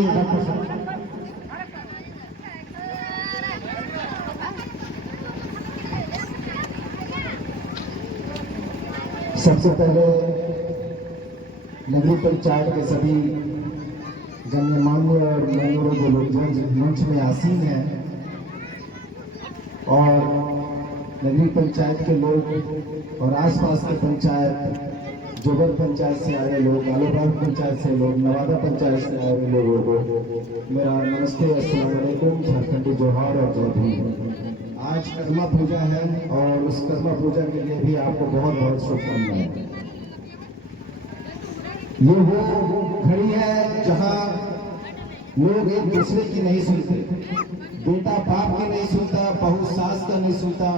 आइए डॉक्टर साहब। सबसे पहले नगरी पंचायत के सभी गण्यमान्य और मेमोरेबल लोग मंच में आसीन हैं और नगरी पंचायत के लोग और आसपास के पंचायत, जोबर पंचायत से आए लोग, आलाबाग पंचायत से लोग, नवादा पंचायत से आए लोगों को मेरा नमस्ते, अस्सलाम वालेकुम, झारखंडी जोहार और जय भीम। आज कर्मा पूजा है और उस कर्मा पूजा के लिए भी आपको बहुत बहुत शुभकामनाएं। ये वो घड़ी है जहां लोग एक दूसरे की नहीं सुनते, बेटा बाप की नहीं सुनता, बहू सास का नहीं सुनता,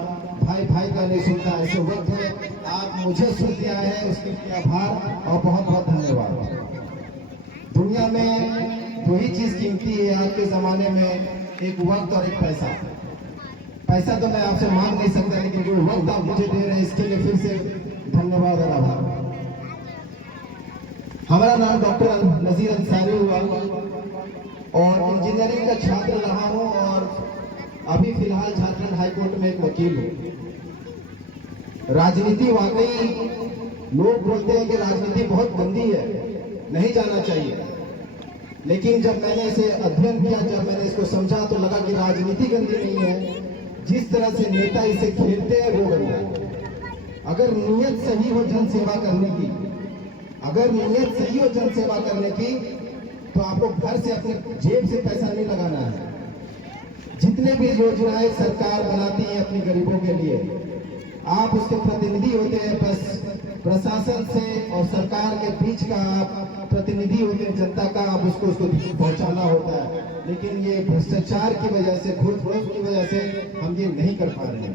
भाई भाई का नहीं सुनता। ऐसे वक्त में आप मुझे सुन दिया है, उसके लिए आभार और बहुत बहुत धन्यवाद। दुनिया में दो ही चीज कीमती है आज के जमाने में, एक वक्त और एक पैसा। पैसा तो मैं आपसे मांग नहीं सकता, लेकिन जो वक्त आप मुझे दे रहे हैं इसके लिए फिर से धन्यवाद और आभार। हमारा नाम डॉक्टर नजीर अंसारी हुआ और इंजीनियरिंग का छात्र रहा हूं और अभी फिलहाल झारखंड हाईकोर्ट में एक वकील हूं। राजनीति वाकई, लोग बोलते हैं कि राजनीति बहुत गंदी है, नहीं जाना चाहिए, लेकिन जब मैंने इसे अध्ययन किया, जब मैंने इसको समझा तो लगा कि राजनीति गंदी नहीं है, जिस तरह से नेता इसे खेलते हैं वो गंदा है। अगर नीयत सही हो जन सेवा करने की, अगर नीयत सही हो जन सेवा करने की, तो आपको घर से अपने जेब से पैसा नहीं लगाना है। जितने भी योजनाएं सरकार बनाती है अपने गरीबों के लिए, आप उसके प्रतिनिधि होते हैं, बस प्रशासन से और सरकार के बीच का आप प्रतिनिधि होते हैं, जनता का, आप उसको पहुंचाना होता है। लेकिन ये भ्रष्टाचार की वजह से, घूस की वजह से हम ये नहीं कर पा रहे हैं।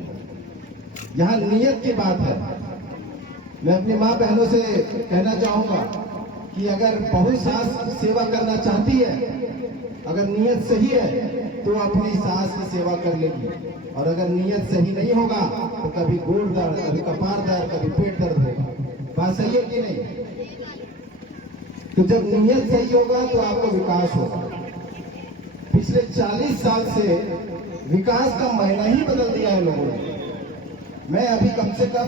यहाँ नियत की बात है। मैं अपनी माँ बहनों से कहना चाहूंगा कि अगर बहू सास सेवा करना चाहती है, अगर नियत सही है तो अपनी सास की सेवा कर लेगी, और अगर नियत सही नहीं होगा तो कभी गोड़ दर्द, कभी कपार दर्द, कभी पेट दर्द होगा। बात सही है कि नहीं? तो जब नियत सही होगा तो आपको विकास होगा। पिछले 40 साल से विकास का मायना ही बदल दिया है लोगों ने। मैं अभी कम से कम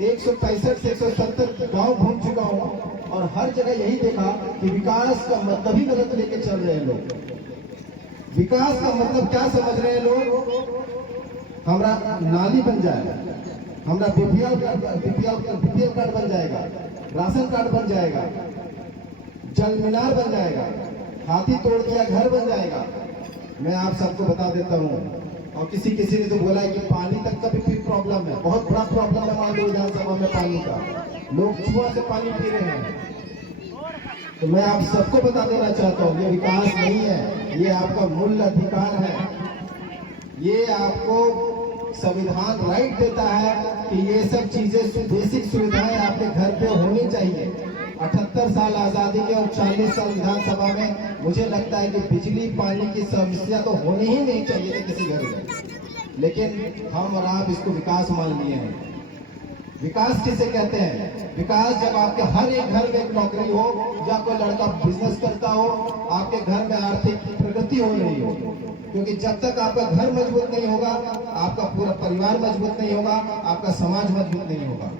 165 से 170 गांव घूम चुका हूं और हर जगह यही देखा कि विकास का मतलब ही गलत लेके चल रहे हैं लोग। विकास का मतलब क्या समझ रहे हैं लोग? हमारा नाली बन जाएगा, हमारा बीपीएल कार्ड बन जाएगा, राशन कार्ड बन जाएगा, जल मीनार बन जाएगा, हाथी तोड़ दिया घर बन जाएगा। मैं आप सबको बता देता हूँ, और किसी ने तो बोला है कि पानी तक का भी प्रॉब्लम है, बहुत बड़ा प्रॉब्लम है मान लो विधानसभा में पानी का, लोग कुआं से पानी पी रहे हैं। तो मैं आप सबको बता देना चाहता हूँ, ये विकास नहीं है, ये आपका मूल अधिकार है। ये आपको संविधान राइट देता है कि ये सब चीजें, बेसिक सुविधाएं आपके घर पे होनी चाहिए। 78 साल आजादी के और 40 साल विधानसभा में मुझे लगता है कि बिजली पानी की समस्या तो होनी ही नहीं चाहिए थी किसी घर में, लेकिन हम और आप इसको विकास मान लिए हैं। विकास किसे कहते हैं? विकास जब आपके हर एक घर में एक नौकरी हो, या कोई लड़का बिजनेस करता हो, आपके घर में आर्थिक प्रगति हो रही हो। क्योंकि जब तक आपका घर मजबूत नहीं होगा, आपका पूरा परिवार मजबूत नहीं होगा, आपका समाज मजबूत नहीं होगा।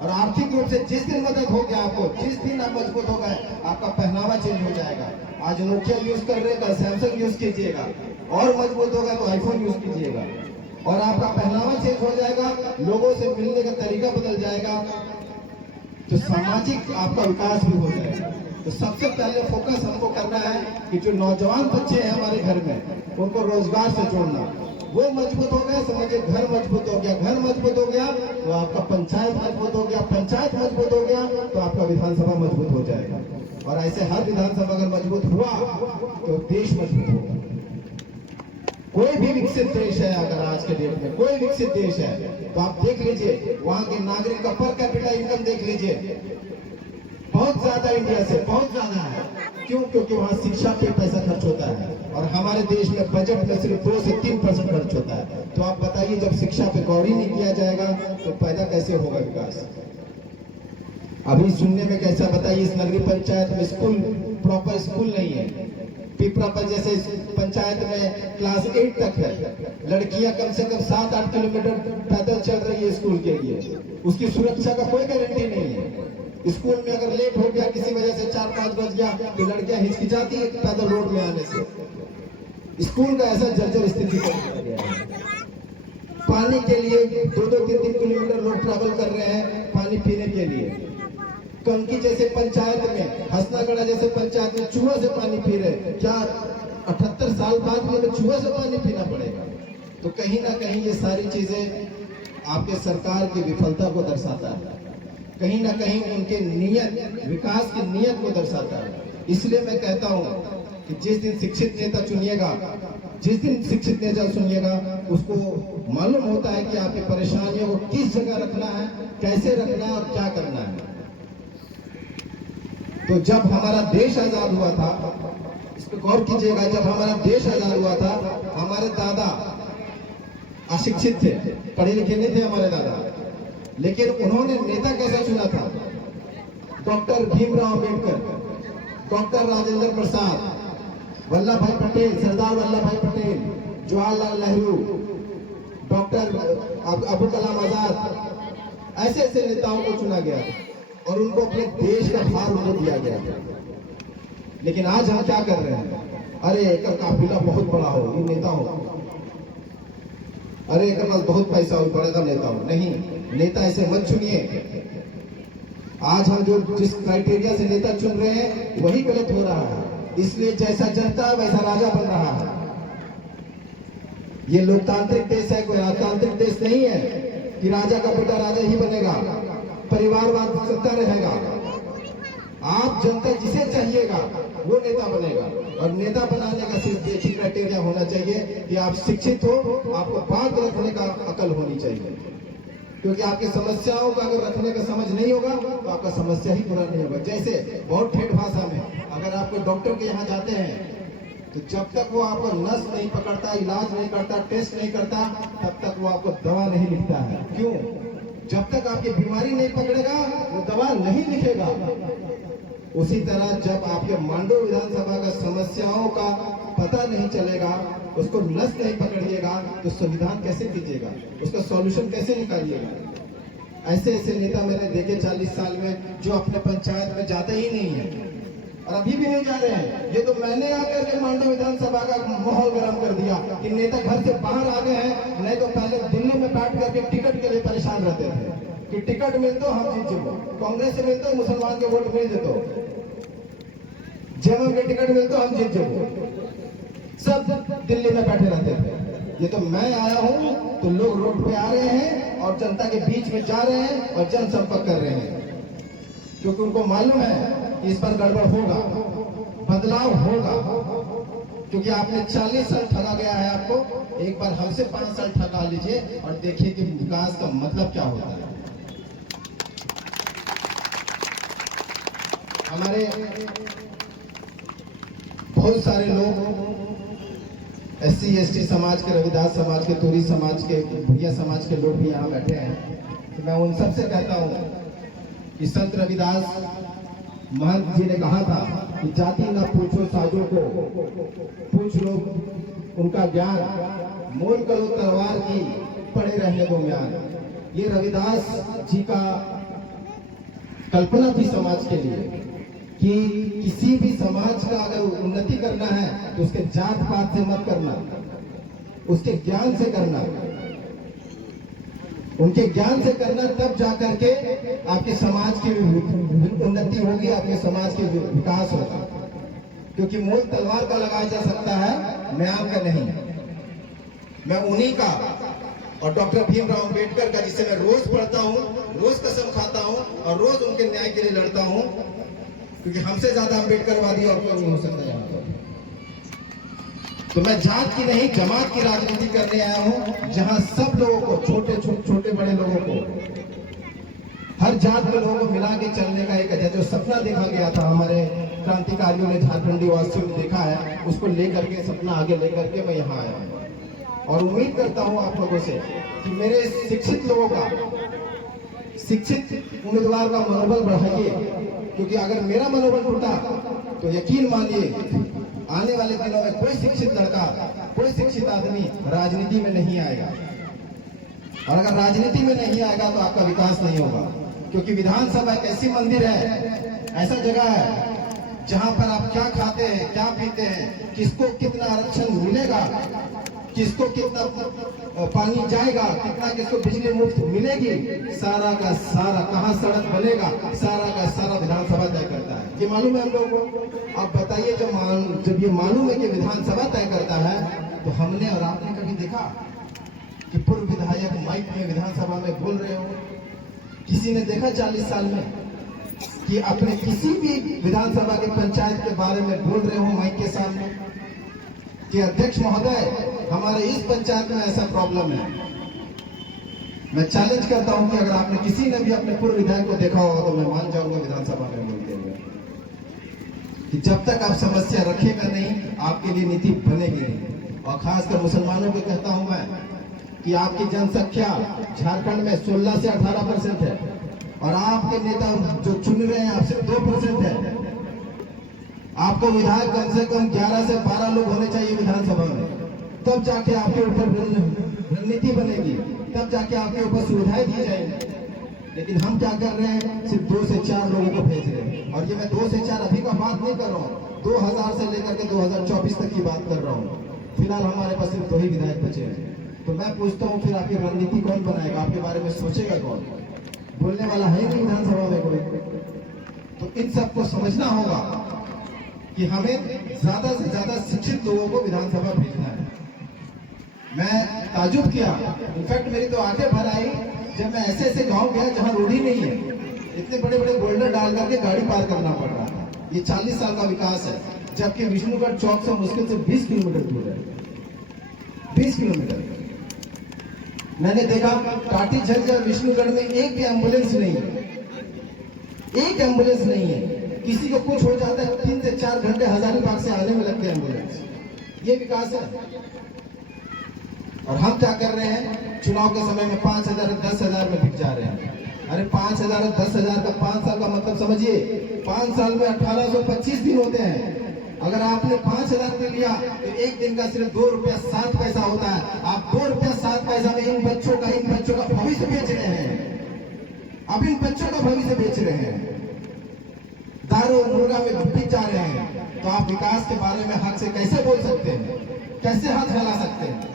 और आर्थिक रूप से जिस दिन मदद हो गया आपको, जिस दिन आप मजबूत हो गए, आपका पहनावा चेंज हो जाएगा। आज नोकिया यूज कर रहे हैं तो सैमसंग यूज कीजिएगा, और मजबूत होगा तो आईफोन यूज कीजिएगा, और आपका पहनावा चेंज हो जाएगा, लोगों से मिलने का तरीका बदल जाएगा, तो सामाजिक आपका विकास भी हो जाएगा। तो सबसे पहले फोकस हमको करना है कि जो नौजवान बच्चे हैं हमारे घर में, उनको रोजगार से जोड़ना। वो मजबूत हो गए, समझिए घर मजबूत हो गया, घर मजबूत हो गया तो आपका पंचायत मजबूत हो गया, पंचायत मजबूत हो गया तो आपका विधानसभा मजबूत हो जाएगा, और ऐसे हर विधानसभा अगर मजबूत हुआ तो देश मजबूत होगा। कोई भी विकसित देश है, अगर आज के डेट में कोई विकसित देश है तो आप देख लीजिए वहां के नागरिक का पर कैपिटा इनकम देख लीजिए, बहुत ज्यादा इंडिया से बहुत ज्यादा है। क्यों? क्योंकि वहाँ शिक्षा पे पैसा खर्च होता है, और हमारे देश में बजट में सिर्फ 2 से 3% खर्च होता है। तो आप बताइए, जब शिक्षा पे गौर ही नहीं किया जाएगा तो पैदा कैसे होगा विकास? अभी सुनने में कैसा बताइए, इस नगरीय पंचायत में स्कूल, प्रॉपर स्कूल नहीं है। पिपरा पर जैसे पंचायत में क्लास 8 तक है, लड़कियां कम से कम 7-8 किलोमीटर पैदल चल रही है स्कूल के लिए, उसकी सुरक्षा का कोई गारंटी नहीं है। स्कूल में अगर लेट हो गया किसी वजह से 4-5 बज गया तो लड़कियां हिचकिचाती है पैदल रोड में आने से। स्कूल का ऐसा जर्जर स्थिति कर गया है। पानी के लिए 2-3 किलोमीटर लोग ट्रैवल कर रहे हैं पानी पीने के लिए। कंकी जैसे पंचायत में, हसनागढ़ जैसे पंचायत में चूहा से पानी पी रहे, क्या 78 साल बाद में चूहा से पानी पीना पड़ेगा? तो कहीं ना कहीं ये सारी चीजें आपके सरकार की विफलता को दर्शाता है, कहीं ना कहीं उनके नियत, विकास की नियत को दर्शाता है। इसलिए मैं कहता हूँ कि जिस दिन शिक्षित नेता चुनिएगा, जिस दिन शिक्षित नेता चुनिएगा, उसको मालूम होता है कि आपकी परेशानियों को किस जगह रखना है, कैसे रखना है और क्या करना है। तो जब हमारा देश आजाद हुआ था, इस पर गौर कीजिएगा, जब हमारा देश आजाद हुआ था, हमारे दादा अशिक्षित थे, पढ़े लिखे नहीं थे हमारे दादा, लेकिन उन्होंने नेता कैसा चुना था? डॉक्टर भीमराव अंबेडकर, डॉक्टर राजेंद्र प्रसाद, वल्लभ भाई पटेल, सरदार वल्लभ भाई पटेल, जवाहरलाल नेहरू, डॉक्टर अबुल कलाम आजाद, ऐसे ऐसे नेताओं को चुना गया और उनको अपने देश का भार उनको दिया गया। लेकिन आज हम क्या कर रहे हैं? अरे एक काफिला बहुत बड़ा हो, ये नेता हो, अरे एक बहुत पैसा हो, बड़ा नेता हो। नहीं, नेता ऐसे मत चुनिए। आज हम जो जिस क्राइटेरिया से नेता चुन रहे हैं वही गलत हो रहा है। इसलिए जैसा जनता है वैसा राजा बन रहा है। ये लोकतांत्रिक देश है, कोई राजतांत्रिक देश नहीं है कि राजा का बेटा राजा ही बनेगा, परिवारवाद सत्ता रहेगा। आप जनता जिसे चाहिएगा वो नेता बनेगा, और नेता बनाने का सिर्फ एक ही क्राइटेरिया होना चाहिए कि आप शिक्षित हो, आपको बात रखने का अकल होनी चाहिए। क्योंकि आपकी समस्याओं का अगर रखने का समझ नहीं होगा तो आपका समस्या ही पूरा नहीं होगा। जैसे बहुत ठेठ भाषा में, अगर आप कोई डॉक्टर के यहाँ जाते हैं तो जब तक वो आपको नस नहीं पकड़ता, इलाज नहीं करता, टेस्ट नहीं करता, तब तक वो आपको दवा नहीं लिखता है। क्यों? जब तक आपकी बीमारी नहीं पकड़ेगा वो दवा नहीं लिखेगा। उसी तरह जब आपके मांडो विधानसभा का समस्याओं का पता नहीं चलेगा, उसको नस नहीं पकड़िएगा, तो संविधान कैसे कीजिएगा, उसका सॉल्यूशन कैसे निकालिएगा? ऐसे ऐसे नेता मैंने देखे 40 साल में जो अपने पंचायत में जाते ही नहीं है और अभी भी नहीं जा रहे हैं। ये तो मैंने आकर के मांडो विधानसभा का माहौल गर्म कर दिया कि नेता घर से बाहर आ गए हैं। नहीं तो पहले दिल्ली में बैठ करके टिकट के लिए परेशान रहते थे कि टिकट मिल तो हम जीत जाओ, कांग्रेस से मिल तो मुसलमान के वोट मिल जेतो, जेएमएम के टिकट मिल तो हम जीत जाओ, सब दिल्ली में बैठे रहते थे। ये तो मैं आया हूँ तो लोग रोड पे आ रहे हैं और जनता के बीच में जा रहे हैं और जनसंपर्क कर रहे हैं, क्योंकि उनको मालूम है इस पर गड़बड़ होगा, बदलाव होगा। क्योंकि आपने 40 साल ठगा गया है आपको, एक बार हमसे 5 साल ठगा लीजिए और देखिए कि विकास का मतलब क्या होता है। हमारे बहुत सारे लोग SC ST समाज के, रविदास समाज के, तोरी समाज के, भुइया समाज के लोग भी यहाँ बैठे हैं। तो मैं उन सबसे कहता हूँ कि संत रविदास महंत जी ने कहा था कि जाति ना पूछो साजों को, पूछ लो उनका ज्ञान, मोल करो तलवार की, पड़े रहने दो म्यान। ये रविदास जी का कल्पना थी समाज के लिए कि किसी भी समाज का अगर उन्नति करना है तो उसके जात पात से मत करना, उसके ज्ञान से करना, उनके ज्ञान से करना, तब जाकर के आपके समाज की उन्नति होगी, आपके समाज की विकास होगा। क्योंकि मोल तलवार का लगाया जा सकता है, म्यान का नहीं। मैं उन्हीं का और डॉक्टर भीमराव अंबेडकर का, जिसे मैं रोज पढ़ता हूँ, रोज कसम खाता हूँ और रोज उनके न्याय के लिए लड़ता हूँ, क्योंकि हमसे ज्यादा अंबेडकरवादी और कोई नहीं हो सकता यहाँ पर। तो मैं जात की नहीं जमात की राजनीति करने आया हूँ, जहां सब लोगों को, छोटे बड़े लोगों को, हर जात के लोगों को मिला के चलने का एक जो सपना देखा गया था हमारे क्रांतिकारियों ने, झारखंडी वासियों ने देखा है, उसको लेकर के, सपना आगे लेकर के मैं यहाँ आया हूँ। और उम्मीद करता हूँ आप लोगों से कि मेरे शिक्षित लोगों का शिक्षित उम्मीदवार का मनोबल बढ़ाइए, क्योंकि अगर मेरा मनोबल टूटा तो यकीन मानिए आने वाले दिनों में कोई शिक्षित लड़का, कोई शिक्षित आदमी राजनीति में नहीं आएगा। और अगर राजनीति में नहीं आएगा तो आपका विकास नहीं होगा, क्योंकि विधानसभा एक ऐसी मंदिर है, ऐसा जगह है जहां पर आप क्या खाते हैं, क्या पीते हैं, किसको कितना आरक्षण मिलेगा, किसको कितना पानी जाएगा, कितना किसको बिजली मुफ्त मिलेगी, सारा का सारा, कहां सड़क बनेगा, सारा का सारा विधानसभा तय करता है। ये मालूम है हम लोगों को। अब बताइए, जब ये मालूम है कि विधानसभा तय करता है, तो हमने और आपने कभी देखा कि पूर्व विधायक माइक में विधानसभा में बोल रहे हो? किसी ने देखा 40 साल में कि अपने किसी भी विधानसभा के पंचायत के बारे में बोल रहे हो माइक के सामने कि अध्यक्ष महोदय हमारे इस पंचायत में ऐसा प्रॉब्लम है? मैं चैलेंज करता हूं कि अगर आपने किसी ने भी अपने पूर्व विधायक को देखा होगा तो मैं मान जाऊंगा विधानसभा में बोलते हुए कि जब तक आप समस्या रखेगा नहीं, आपके लिए नीति बनेगी नहीं। और खासकर मुसलमानों को कहता हूं मैं कि आपकी जनसंख्या झारखंड में 16 से 18% है और आपके नेता जो चुन रहे हैं आपसे 2% है। आपको विधायक कम से कम 11 से 12 लोग होने चाहिए विधानसभा में, तब जाके आपके ऊपर रणनीति बनेगी, तब जाके आपके ऊपर सुविधाएं दी जाएंगी। लेकिन हम क्या कर रहे हैं, सिर्फ 2 से 4 लोगों को भेज रहे हैं। और ये मैं 2 से 4 अभी का बात नहीं कर रहा हूँ, 2000 से लेकर के 2024 तक की बात कर रहा हूँ। फिलहाल हमारे पास सिर्फ 2 ही विधायक बचे हैं। तो मैं पूछता हूँ, फिर आपकी रणनीति कौन बनाएगा, आपके बारे में सोचेगा कौन? बोलने वाला है नहीं विधानसभा में कोई। तो इन सबको समझना होगा कि हमें ज्यादा से ज्यादा शिक्षित लोगों को विधानसभा भेजना है। मैं ताजुब किया, इनफैक्ट मेरी तो आंखें भर आई जब मैं ऐसे ऐसे गांव गया जहां रोड ही नहीं है, इतने बड़े बड़े बोल्डर डाल करके गाड़ी पार करना पड़ रहा था। ये 40 साल का विकास है, जबकि विष्णुगढ़ चौक से मुश्किल से 20 किलोमीटर दूर है, 20 किलोमीटर। मैंने देखा टाटी झज्जर विष्णुगढ़ में एक भी एम्बुलेंस नहीं है, एक एम्बुलेंस नहीं है। किसी को कुछ हो जाता है 3 से 4 घंटे हजारीबाग से आने में लगते हैं एम्बुलेंस। ये विकास है। और हम क्या कर रहे हैं, चुनाव के समय में 5000 10,000 में बिक जा रहे हैं। अरे 5000 10,000 का 5 साल का मतलब समझिए, 5 साल में 1825 दिन होते हैं। अगर आपने 5000 पे लिया तो एक दिन का सिर्फ 2 रुपया 7 पैसा होता है। आप 2 रुपया 7 पैसा में इन बच्चों का भविष्य बेच रहे हैं। अब इन बच्चों का भविष्य बेच रहे हैं, दारू और मुर्गा में बिक जा रहे हैं। तो आप विकास के बारे में हक से कैसे बोल सकते हैं, कैसे हाथ फैला सकते हैं?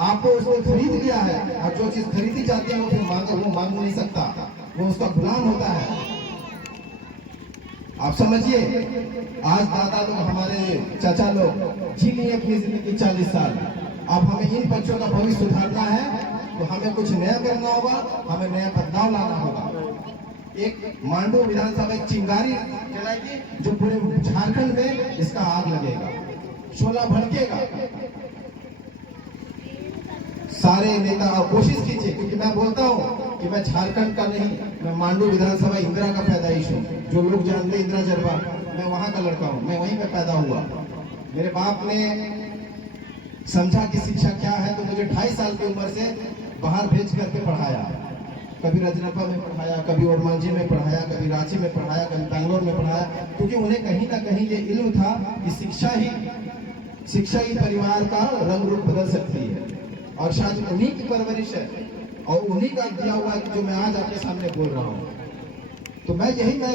आपको उसको खरीद लिया है, और जो चीज खरीदी जाती है वो फिर वो मांग नहीं सकता, वो उसका गुलाम होता है। आप समझिए, आज दादा लोग, हमारे चाचा लोग जी लिए अपनी जिंदगी 40 साल। अब हमें इन बच्चों का भविष्य सुधारना है तो हमें कुछ नया करना होगा, हमें नया बदलाव लाना होगा। एक मांडू विधानसभा एक चिंगारी जलाएगी जो पूरे झारखंड में इसका आग लगेगा, शोला भड़केगा। सारे नेता कोशिश कीजिए, क्योंकि मैं बोलता हूँ कि मैं झारखंड का नहीं, मैं मांडू विधानसभा इंदिरा का पैदाइश हूँ। जो लोग जानते हैं इंदिरा जरबा, मैं वहां का लड़का हूँ, मैं वहीं पे पैदा हुआ। मेरे बाप ने समझा कि शिक्षा क्या है, तो मुझे 2.5 साल की उम्र से बाहर भेज करके पढ़ाया। कभी रजरप्पा में पढ़ाया, कभी ओरमांझी में पढ़ाया, कभी रांची में पढ़ाया, कभी बैंगलोर में पढ़ाया, क्योंकि उन्हें कहीं ना कहीं ये इल्म था कि शिक्षा ही परिवार का रंग रूप बदल सकती है। और शायद उन्हीं की परवरिश है और उन्हीं का दिया हुआ है जो मैं आज आपके सामने बोल रहा हूँ। तो मैं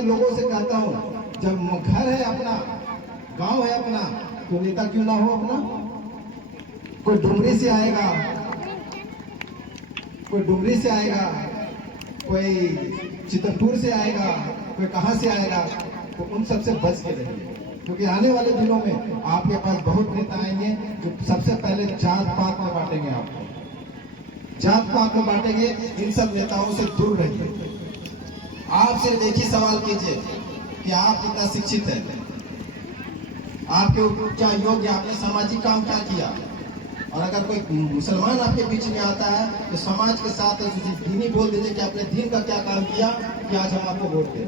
लोगों से कहता हूँ, जब घर है अपना, गांव है अपना, तो नेता क्यों ना हो अपना? कोई डुमरी से आएगा, कोई चितरपुर से आएगा, कोई कहां से आएगा, तो उन सबसे बच के रहिए, क्योंकि आने वाले दिनों में आपके पास बहुत नेता आएंगे जो सबसे पहले जात पात में बांटेंगे, आपको जात पात में बांटेंगे। इन सब नेताओं से दूर रहिए। आप सिर्फ एक ही सवाल कीजिए कि आप कितना शिक्षित है, आपके क्या योग्य, आपने सामाजिक काम क्या किया। और अगर कोई मुसलमान आपके बीच में आता है तो समाज के साथ दीनी बोल दीजिए कि आपने दीन का क्या काम किया कि आज हम आपको वोट दें।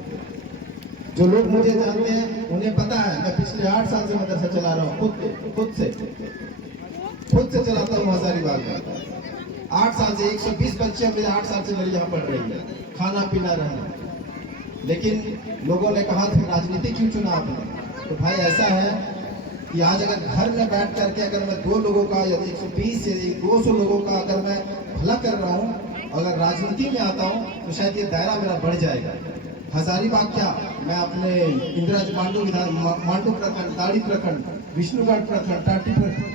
जो लोग मुझे जानते हैं उन्हें पता है, मैं पिछले 8 साल से मदरसा चला रहा हूँ, खुद से चलाता हूँ हजारीबाग में। 8 साल से 120 बच्चे मेरे 8 साल से मेरे यहाँ पढ़ रही है, खाना पीना रहे। लेकिन लोगों ने कहा था राजनीति क्यों चुना आपने? तो भाई ऐसा है कि आज अगर घर में बैठ करके अगर मैं 2 लोगों का या 120 से 200 लोगों का अगर मैं भला कर रहा हूँ, अगर राजनीति में आता हूँ तो शायद ये दायरा मेरा बढ़ जाएगा। हजारीबाग क्या, मैं अपने इंदिरा मांडू विधान, मांडू प्रखंड, दाड़ी प्रखंड, विष्णुगढ़ प्रखंड,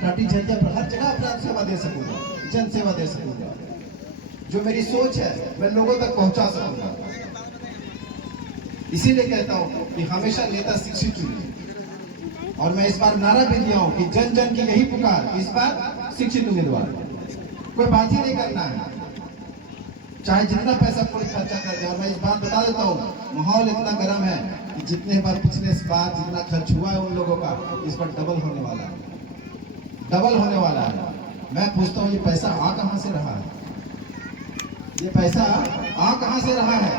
टाटी झंझा पर हर जगह अपना सेवा दे सकूंगा, जन सेवा दे सकूंगा। जो मेरी सोच है मैं लोगों तक पहुंचा सकूंगा। इसीलिए कहता हूं कि हमेशा नेता शिक्षित चुनिए। और मैं इस बार नारा भी दिया हूं कि जन जन की यही पुकार, इस बार शिक्षित उम्मीदवार। कोई बात ही नहीं करना है, चाहे जितना पैसा पूरी खर्चा कर दे। और मैं इस बात बता देता हूँ, माहौल इतना गर्म है कि जितने बार पिछले बार जितना खर्च हुआ है उन लोगों का, इस पर डबल होने वाला है, डबल होने वाला है। मैं पूछता हूँ ये पैसा आ कहां से रहा है? ये पैसा आ कहां से रहा है?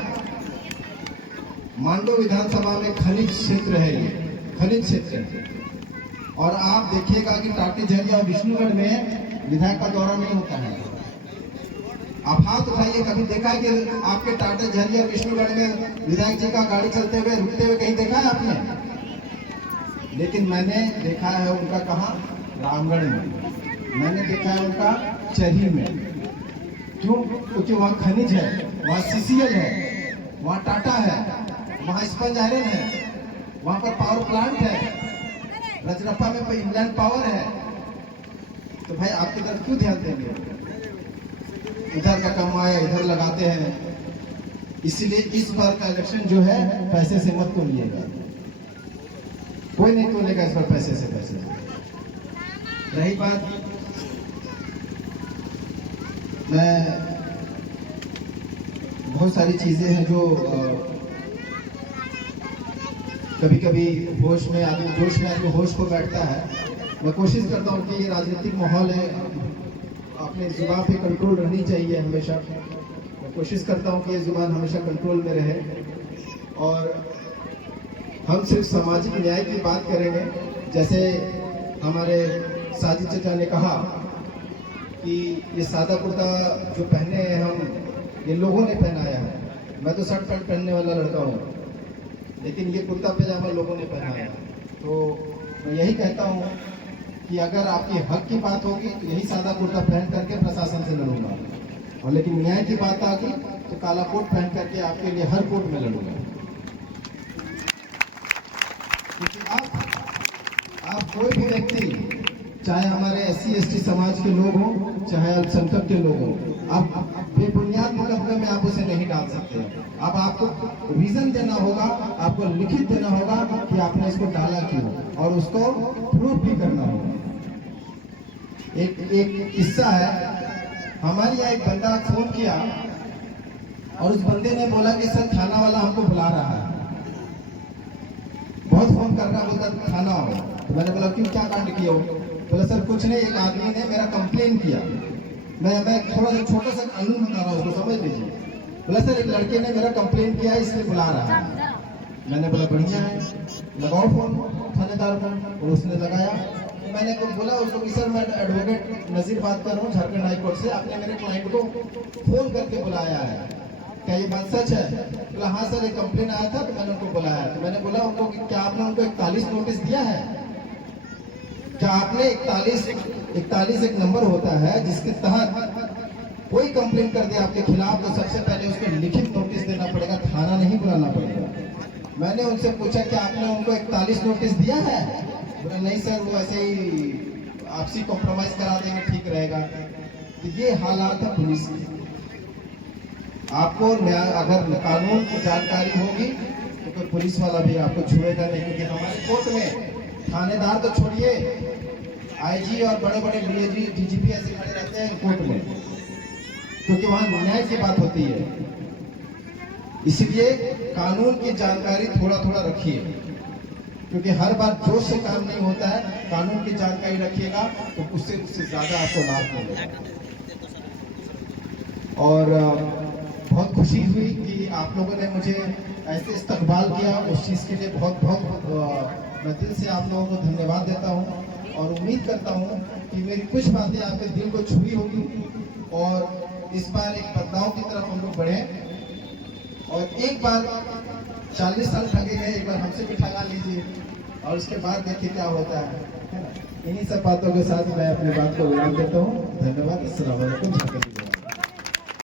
मांडू विधानसभा में खनिज क्षेत्र है, ये खनिज क्षेत्र है। और आप देखिएगा कि टाटी झरिया और विष्णुगढ़ में विधायक का दौरा नहीं होता है। आप हाथ उठाइए, कभी देखा है कि आपके टाटा झरिया और विष्णुगढ़ में विधायक जी का गाड़ी चलते हुए रुकते हुए कहीं देखा है आपने? लेकिन मैंने देखा है उनका कहाँ, रामगढ़ में, मैंने देखा है उनका चरही में। क्यों? क्योंकि वहाँ खनिज है, वहाँ CCL है, वहाँ टाटा है, वहाँ स्पंज आयरन है, वहाँ पर पावर प्लांट है, रजरप्पा में इंग्लैंड पावर है। तो भाई आपकी तरफ क्यों ध्यान देंगे? इधर का कमाया इधर लगाते हैं। इसीलिए इस बार का इलेक्शन जो है पैसे से मत तोलिएगा, कोई नहीं तोलेगा इस बार पैसे से। रही बात, मैं बहुत सारी चीजें हैं जो कभी कभी होश में आदमी, जोश में आदमी होश को बैठता है। मैं कोशिश करता हूँ कि ये राजनीतिक माहौल है, अपने जुबान पे कंट्रोल रहनी चाहिए हमेशा। मैं कोशिश करता हूँ कि ये जुबान हमेशा कंट्रोल में रहे। और हम सिर्फ सामाजिक न्याय की बात करेंगे। जैसे हमारे साजिद चाचा ने कहा कि ये सादा कुर्ता जो पहने हैं हम, ये लोगों ने पहनाया है। मैं तो शर्ट पैंट पहनने वाला लड़का हूँ, लेकिन ये कुर्ता पैजामा लोगों ने पहनाया। तो मैं यही कहता हूँ कि अगर आपकी हक की बात होगी तो यही सादा कुर्ता पहन करके प्रशासन से लड़ूंगा, और लेकिन न्याय की बात आ गई तो काला कोट पहन करके आपके लिए हर कोर्ट में लड़ूंगा। क्योंकि आप कोई भी व्यक्ति, चाहे हमारे SC ST समाज के लोग हों, चाहे अल्पसंख्यक के लोग हों, आप बेबुनियाद मुकदमे में आप उसे नहीं डाल सकते। अब आपको रीजन देना होगा, आपको लिखित देना होगा कि आपने इसको डाला क्यों, और उसको प्रूफ भी करना होगा। एक किस्सा है, हमारे यहाँ एक बंदा फोन किया और उस बंदे ने बोला कि सर थाना वाला हमको बुला रहा है, बहुत फोन कर रहा, बोलता थाना हो। तो मैंने बोला क्यों, क्या कांड किया हो? बोला सर कुछ नहीं, एक आदमी ने मेरा कंप्लेन किया। मैं थोड़ा सा छोटा सा कानून बता रहा हूँ, उसको समझ लीजिए। बोला सर एक लड़के ने मेरा कंप्लेन किया है, इसलिए बुला रहा है। मैंने बोला बढ़िया है, लगाओ फोन थानेदार को। और उसने लगाया। तो मैंने को बोला उसको कि सर मैं एडवोकेट नजीर बात कर रहा हूँ झारखंड हाई कोर्ट से, आपने मेरे क्लाइंट को फोन करके बुलाया है, क्या ये बात सच है? बोला हाँ सर, एक कंप्लेन आया था तो मैंने उनको बुलाया। तो मैंने बोला उनको कि क्या आपने उनको 41 नोटिस दिया है? क्या आपने 41 एक नंबर होता है जिसके तहत कोई कंप्लेन कर दे आपके खिलाफ तो सबसे पहले उसको लिखित नोटिस देना पड़ेगा, थाना नहीं बुलाना पड़ेगा। मैंने उनसे पूछा कि आपने उनको 41 नोटिस दिया है? बोला नहीं सर, वो ऐसे ही आपसी कॉम्प्रोमाइज करा देंगे, ठीक रहेगा। तो ये हालात है पुलिस की। आपको न्याय, अगर कानून की जानकारी होगी तो कोई पुलिस वाला भी आपको छुएगा नहीं। क्योंकि हमारे कोर्ट में थानेदार तो छोड़िए, IG और बड़े बड़े DGP ऐसे खड़े रहते हैं कोर्ट में, क्योंकि वहां न्याय की बात होती है। इसलिए कानून की जानकारी थोड़ा थोड़ा रखिए, क्योंकि हर बार जोश से काम नहीं होता है। कानून की जानकारी रखिएगा तो उससे ज्यादा आपको लाभ मिलेगा। और बहुत खुशी हुई कि आप लोगों ने मुझे ऐसे इस्तकबाल किया, उस चीज़ के लिए बहुत बहुत मैं दिल से आप लोगों को धन्यवाद देता हूं। और उम्मीद करता हूं कि मेरी कुछ बातें आपके दिल को छुई होगी और इस बार एक बदलाव की तरफ हम लोग बढ़े और एक बार 40 साल ठगे गए, एक बार हमसे भी ठगा लीजिए और उसके बाद देखिए क्या होता है ना। इन्हीं सब बातों के साथ मैं अपनी बात को विराम देता हूँ। धन्यवाद। अस्सलाम वालेकुम।